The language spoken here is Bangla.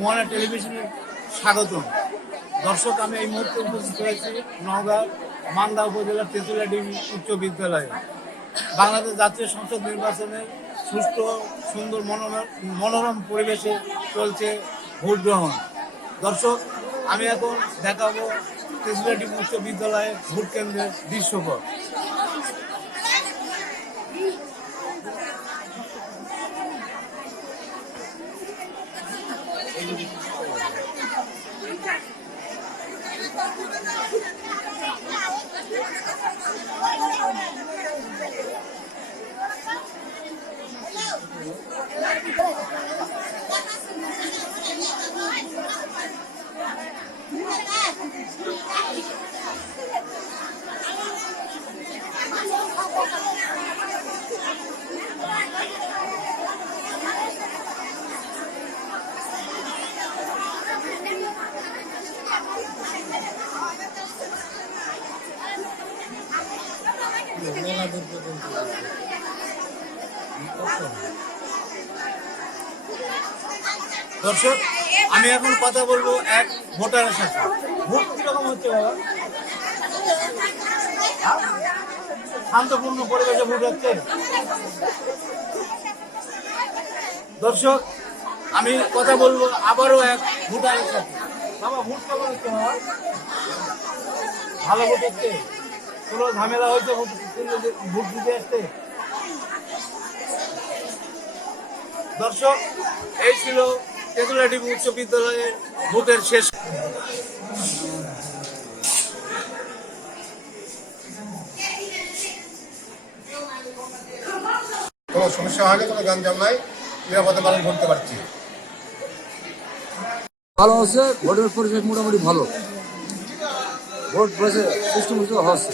মোহনা টেলিভিশনের স্বাগতম। দর্শক, আমি এই মুহূর্তে উপস্থিত হয়েছি নওগাঁ মান্দা উপজেলার তেঁতুলিয়া ডিগ্রি উচ্চ বিদ্যালয়ে। বাংলাদেশ জাতীয় সংসদ নির্বাচনের সুষ্ঠু সুন্দর মনোরম পরিবেশে চলছে ভোট গ্রহণ। দর্শক, আমি এখন দেখাবো তেঁতুলিয়া ডিগ্রি উচ্চ বিদ্যালয়ের ভোট কেন্দ্রের দৃশ্যপট। দর্শক, আমি এখন কথা বলবো এক ভোটারের সাথে। ভোট কিরকম হচ্ছে বাবা? শান্তপূর্ণ পরিবেশে ভোট হচ্ছে। দর্শক, আমি কথা বলবো আবারও এক ভোটারের সাথে। বাবা, ভোট কেমন হচ্ছে বাবা? ভালো ভোট হচ্ছে? কোনো ঝামেলা হয়েছে ভোট দিতে আসতে? দর্শক, এই ছিল তেঁতুলিয়া ডিগ্রি উচ্চ বিদ্যালয়ের ভোটের শেষ। কোনো সমস্যা হয়নি, কোনো গ্যাঞ্জাম নাই, নিরাপদে পালন করতে পারছি। ভালো হচ্ছে, ভোটের পরিবেশ মোটামুটি ভালো, ভোট বসে সুষ্ঠু হচ্ছে।